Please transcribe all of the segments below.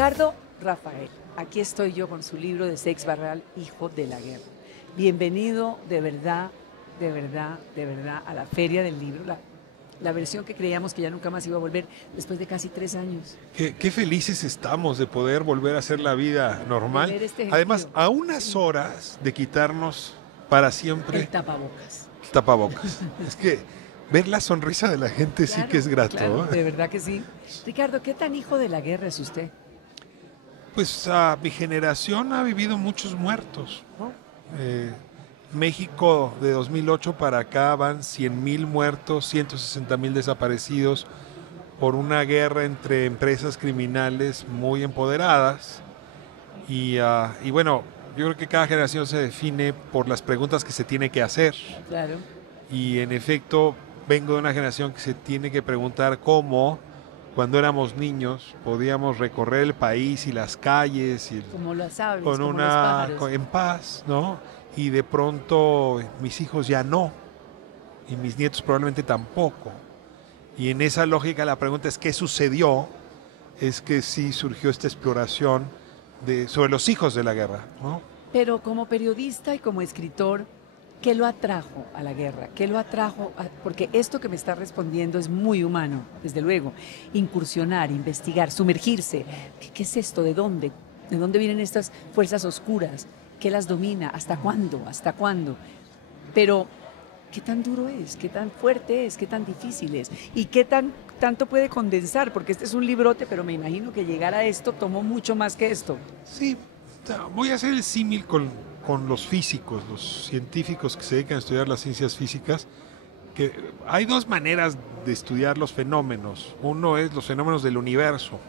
Ricardo Rafael, aquí estoy yo con su libro de Seix Barral, Hijo de la Guerra. Bienvenido de verdad, de verdad, de verdad a la Feria del Libro, la versión que creíamos que ya nunca más iba a volver después de casi 3 años. Qué felices estamos de poder volver a hacer la vida normal. Además, a unas horas de quitarnos para siempre el tapabocas. El tapabocas. Es que ver la sonrisa de la gente claro, sí que es grato. Claro, de verdad que sí. Ricardo, ¿qué tan hijo de la guerra es usted? Pues mi generación ha vivido muchos muertos, ¿no? México de 2008 para acá van 100,000 muertos, 160,000 desaparecidos por una guerra entre empresas criminales muy empoderadas. Y bueno, yo creo que cada generación se define por las preguntas que se tiene que hacer. Claro. Y en efecto, vengo de una generación que se tiene que preguntar cómo, cuando éramos niños, podíamos recorrer el país y las calles y como las aves, con como los pájaros. En paz, ¿no? Y de pronto mis hijos ya no, y mis nietos probablemente tampoco. Y en esa lógica la pregunta es ¿qué sucedió? Es que sí surgió esta exploración sobre los hijos de la guerra, ¿no? Pero como periodista y como escritor, ¿qué lo atrajo a la guerra? ¿Qué lo atrajo? Porque esto que me está respondiendo es muy humano, desde luego. Incursionar, investigar, sumergirse. ¿Qué es esto? ¿De dónde? ¿De dónde vienen estas fuerzas oscuras? ¿Qué las domina? ¿Hasta cuándo? ¿Hasta cuándo? Pero, ¿qué tan duro es? ¿Qué tan fuerte es? ¿Qué tan difícil es? ¿Y qué tanto puede condensar? Porque este es un librote, pero me imagino que llegar a esto tomó mucho más que esto. Sí, voy a hacer el símil con los físicos, los científicos que se dedican a estudiar las ciencias físicas, que hay dos maneras de estudiar los fenómenos. Uno es los fenómenos del universo.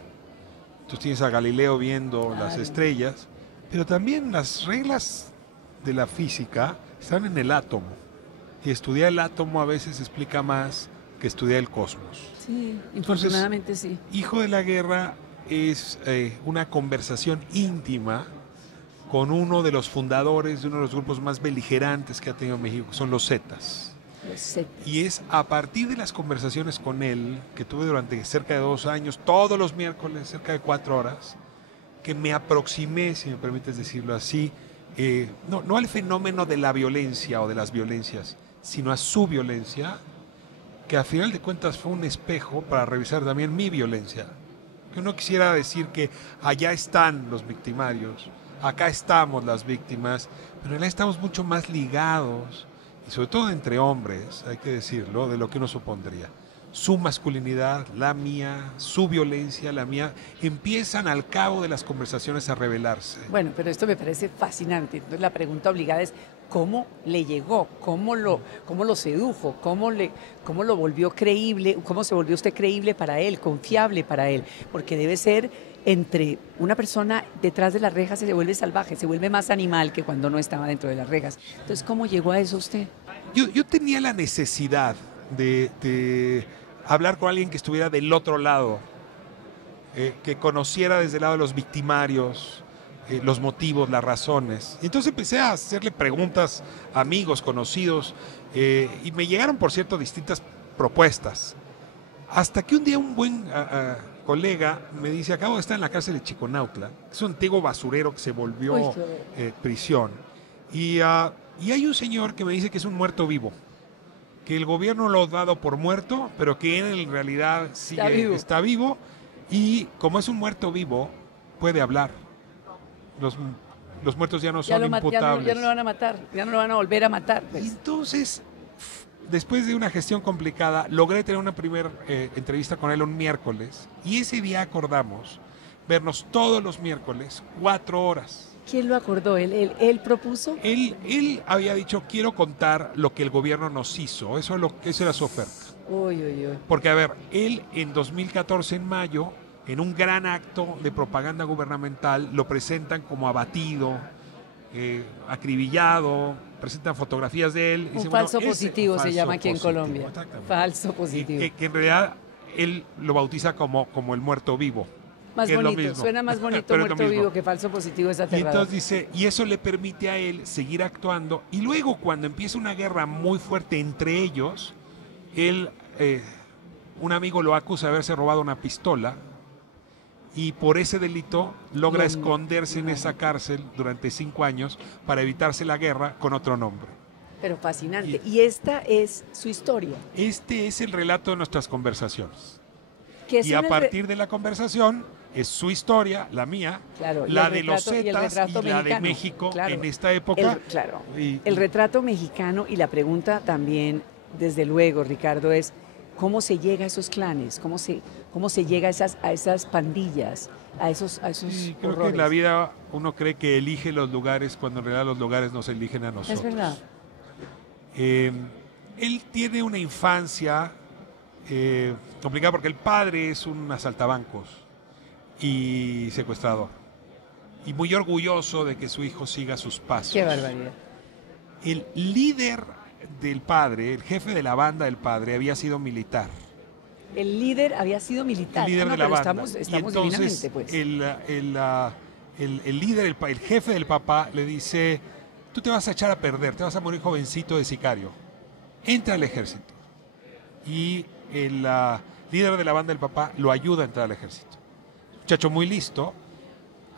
Entonces tienes a Galileo viendo las estrellas, pero también las reglas de la física están en el átomo. Y estudiar el átomo a veces explica más que estudiar el cosmos. Sí, infortunadamente sí. Hijo de la Guerra es una conversación íntima con uno de los fundadores de uno de los grupos más beligerantes que ha tenido México, que son los Zetas. Los Zetas. Y es a partir de las conversaciones con él, que tuve durante cerca de 2 años, todos los miércoles, cerca de 4 horas, que me aproximé, si me permites decirlo así, no al fenómeno de la violencia o de las violencias, sino a su violencia, que a final de cuentas fue un espejo para revisar también mi violencia. Que uno quisiera decir que allá están los victimarios, acá estamos las víctimas, pero en realidad estamos mucho más ligados, y sobre todo entre hombres, hay que decirlo, de lo que uno supondría. Su masculinidad, la mía, su violencia, la mía, empiezan al cabo de las conversaciones a revelarse. Bueno, pero esto me parece fascinante. Entonces la pregunta obligada es, ¿cómo le llegó? ¿Cómo lo sedujo? ¿Cómo lo volvió creíble? ¿Cómo se volvió usted creíble para él, confiable para él? Porque debe ser entre una persona detrás de las rejas se vuelve salvaje, se vuelve más animal que cuando no estaba dentro de las rejas. Entonces, ¿cómo llegó a eso usted? Yo tenía la necesidad de hablar con alguien que estuviera del otro lado, que conociera desde el lado de los victimarios, los motivos, las razones. Y entonces empecé a hacerle preguntas a amigos, conocidos, y me llegaron, por cierto, distintas propuestas. Hasta que un día un buen colega me dice, acabo de estar en la cárcel de Chiconautla, es un antiguo basurero que se volvió prisión, y hay un señor que me dice que es un muerto vivo, que el gobierno lo ha dado por muerto, pero que él en realidad está vivo, y como es un muerto vivo, puede hablar. Los muertos ya no son imputables. Ya no lo van a matar, ya no lo van a volver a matar. Pues. Entonces, después de una gestión complicada, logré tener una primera entrevista con él un miércoles, y ese día acordamos vernos todos los miércoles, 4 horas. ¿Quién lo acordó? ¿Él propuso? Él había dicho, quiero contar lo que el gobierno nos hizo. Eso era su oferta. Uy, uy, uy. Porque, a ver, él en 2014, en mayo, en un gran acto de propaganda gubernamental, lo presentan como abatido, acribillado, presentan fotografías de él. Un falso positivo se llama aquí en Colombia. Falso positivo. Que en realidad él lo bautiza como el muerto vivo. Más bonito, suena más bonito muerto vivo que falso positivo, es aterrador. Y entonces dice, y eso le permite a él seguir actuando, y luego cuando empieza una guerra muy fuerte entre ellos, un amigo lo acusa de haberse robado una pistola, y por ese delito logra Lo- esconderse en esa cárcel durante 5 años para evitarse la guerra con otro nombre. Pero fascinante. Y esta es su historia. Este es el relato de nuestras conversaciones. Que Y son a el partir de la conversación es su historia, la mía, Claro, y la el de los retrato- y el Zetas retrato y la de mexicano, México claro. en esta época. Claro, Y- el retrato mexicano y la pregunta también, desde luego, Ricardo, es cómo se llega a esos clanes, cómo se llega a esas pandillas, a esos Sí, creo que horrores. en la vida uno cree que elige los lugares cuando en realidad los lugares nos eligen a nosotros. Es verdad. Él tiene una infancia complicada porque el padre es un asaltabancos y secuestrador. Y muy orgulloso de que su hijo siga sus pasos. Qué barbaridad. El líder del padre, el jefe de la banda del padre, había sido militar. El líder había sido militar. El líder No, de la pero banda. Estamos y entonces divinamente, pues. el líder, el jefe del papá le dice, tú te vas a echar a perder, te vas a morir jovencito de sicario. Entra al ejército. Y el líder de la banda del papá lo ayuda a entrar al ejército. Muchacho muy listo,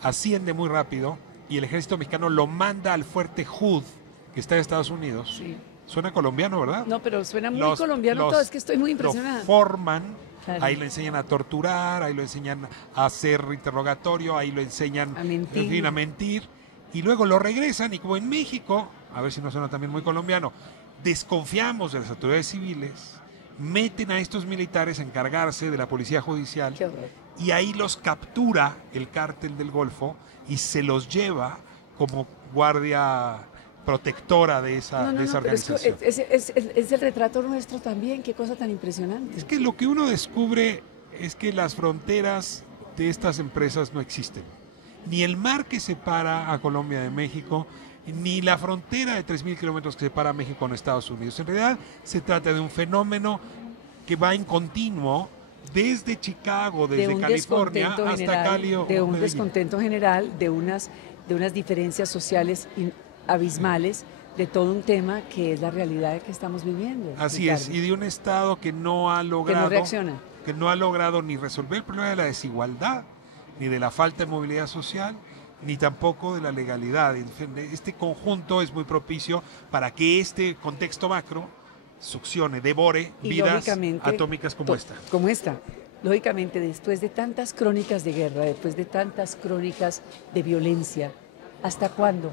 asciende muy rápido y el ejército mexicano lo manda al fuerte Hood, que está en Estados Unidos. Sí. Suena colombiano, ¿verdad? No, pero suena muy colombiano todo, es que estoy muy impresionada. Lo forman, Claro. ahí lo enseñan a torturar, ahí lo enseñan a hacer interrogatorio, ahí lo enseñan A mentir. en fin, a mentir, y luego lo regresan y como en México, a ver si no suena también muy colombiano, desconfiamos de las autoridades civiles, meten a estos militares a encargarse de la policía judicial Qué horror. y ahí los captura el cártel del Golfo y se los lleva como guardia protectora de esa, de esa pero es, organización. es el retrato nuestro también, qué cosa tan impresionante. Es que lo que uno descubre es que las fronteras de estas empresas no existen. Ni el mar que separa a Colombia de México, ni la frontera de 3.000 kilómetros que separa a México con Estados Unidos. En realidad se trata de un fenómeno que va en continuo desde Chicago, De desde un California descontento hasta general, Cali o de un Medellín. descontento general, de unas diferencias sociales abismales, de todo un tema que es la realidad que estamos viviendo. Así Ricardo. es, y de un Estado que no ha Que logrado, no reacciona. que no ha logrado ni resolver el problema de la desigualdad, ni de la falta de movilidad social, ni tampoco de la legalidad. En fin, este conjunto es muy propicio para que este contexto macro succione, devore Y vidas lógicamente, atómicas como esta. Como esta. Lógicamente, después de tantas crónicas de guerra, después de tantas crónicas de violencia, ¿hasta cuándo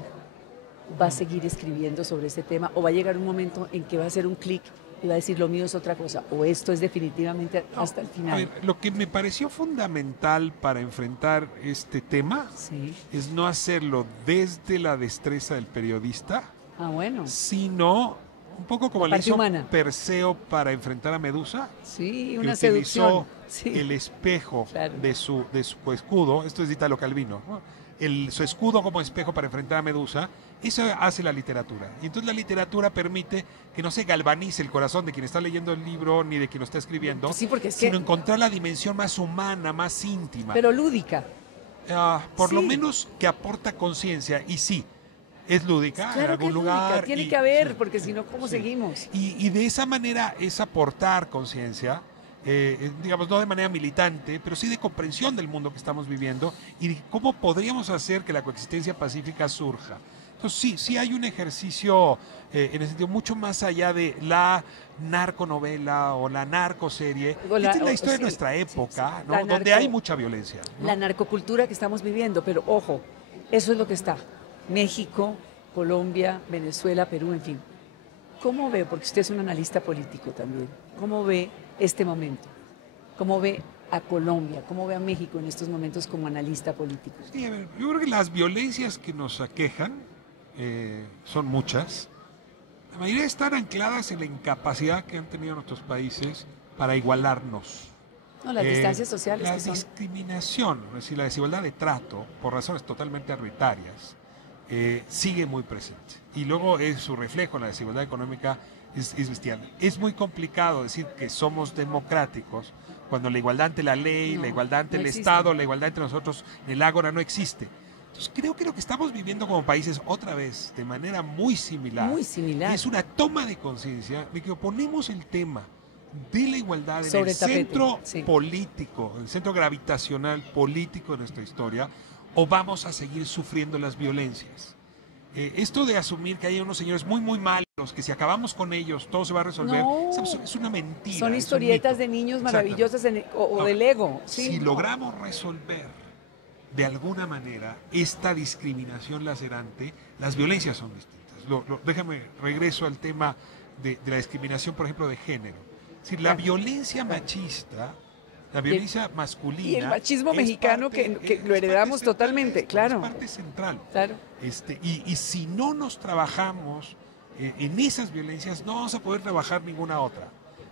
va a seguir escribiendo sobre este tema? ¿O va a llegar un momento en que va a hacer un clic y va a decir lo mío es otra cosa? ¿O esto es definitivamente hasta el A final? ver, lo que me pareció fundamental para enfrentar este tema Sí. es no hacerlo desde la destreza del periodista, Ah, bueno. sino un poco como La le parte hizo humana. Perseo para enfrentar a Medusa, Sí, que una utilizó seducción. Sí. el espejo Claro. de su escudo, esto es de Italo Calvino, ¿no? Su escudo como espejo para enfrentar a Medusa, eso hace la literatura. Y entonces la literatura permite que no se galvanice el corazón de quien está leyendo el libro ni de quien lo está escribiendo, Sí, porque es sino que... encontrar la dimensión más humana, más íntima. Pero lúdica. Por lo sí. menos que aporta conciencia, y sí, es lúdica en Claro que algún es lugar. lúdica. Tiene y- que haber, sí. porque si no, ¿cómo Sí. seguimos? Y de esa manera es aportar conciencia, digamos, no de manera militante, pero sí de comprensión del mundo que estamos viviendo y de cómo podríamos hacer que la coexistencia pacífica surja. Entonces sí hay un ejercicio en el sentido mucho más allá de la narconovela o la narcoserie. O la- Esta es la o- historia sí, de nuestra sí, época, sí. ¿no? La Donde narco- hay mucha violencia, ¿no? La narcocultura que estamos viviendo, pero ojo, eso es lo que está. México, Colombia, Venezuela, Perú, en fin. ¿Cómo ve, porque usted es un analista político también, cómo ve este momento? ¿Cómo ve a Colombia? ¿Cómo ve a México en estos momentos como analista político? Sí, a ver, yo creo que las violencias que nos aquejan son muchas. La mayoría están ancladas en la incapacidad que han tenido nuestros países para igualarnos. No, las distancias sociales La que son... discriminación, es decir, la desigualdad de trato, por razones totalmente arbitrarias, sigue muy presente. Y luego su reflejo en la desigualdad económica es bestial. Es muy complicado decir que somos democráticos cuando la igualdad ante la ley, No, la igualdad ante no el existe. Estado, la igualdad entre nosotros en el ágora no existe. Entonces creo que lo que estamos viviendo como países otra vez, de manera muy similar, Muy similar. es una toma de conciencia de que oponemos el tema de la igualdad en Sobre el el tapete, centro sí. político, el centro gravitacional político de nuestra historia, o vamos a seguir sufriendo las violencias? Esto de asumir que hay unos señores muy, muy malos, que si acabamos con ellos todo se va a resolver, No. es una mentira. Son es un historietas mito. de niños Exactamente. maravillosas o Ahora, del ego. Sí, si no. logramos resolver de alguna manera esta discriminación lacerante, las violencias son distintas. Déjame, regreso al tema de la discriminación, por ejemplo, de género. Es decir, la Claro. violencia machista, la violencia masculina... Y el machismo es mexicano parte- que lo es heredamos parte central totalmente, de esto, claro. Es parte central. Claro. Y si no nos trabajamos en esas violencias, no vamos a poder trabajar ninguna otra.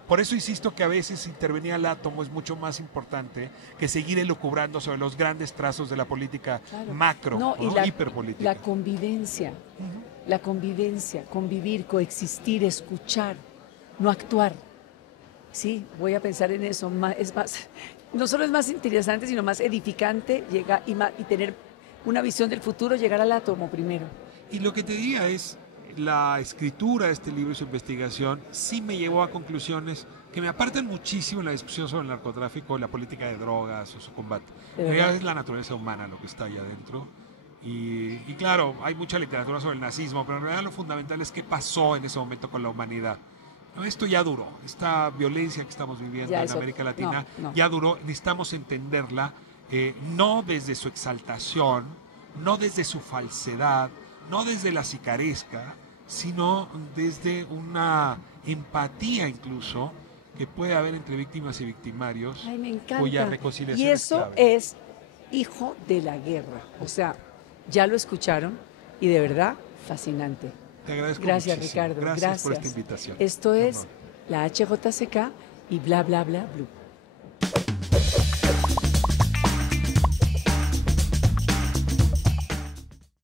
Por eso insisto que a veces intervenir al átomo es mucho más importante que seguir elucubrando sobre los grandes trazos de la política Claro. macro, No, y ¿no? Hiperpolítica. la convivencia, convivir, coexistir, escuchar, no actuar. Sí, voy a pensar en eso. Es más, no solo es más interesante, sino más edificante llegar y tener una visión del futuro, llegar al átomo primero. Y lo que te diría es, la escritura de este libro y su investigación sí me llevó a conclusiones que me apartan muchísimo en la discusión sobre el narcotráfico, la política de drogas o su combate. ¿De En realidad verdad? es la naturaleza humana lo que está allá adentro. Y claro, hay mucha literatura sobre el nazismo, pero en realidad lo fundamental es qué pasó en ese momento con la humanidad. No, esto ya duró, esta violencia que estamos viviendo Ya en eso, América Latina no. ya duró, necesitamos entenderla, no desde su exaltación, no desde su falsedad, no desde la sicaresca, sino desde una empatía incluso que puede haber entre víctimas y victimarios, Ay, me encanta. cuya reconciliación Y es eso clave. es hijo de la guerra. O sea, ya lo escucharon y de verdad fascinante. Te agradezco Gracias, muchísimo. Ricardo. Gracias por esta invitación. Esto Un es honor. la HJCK y bla, bla, bla, blue.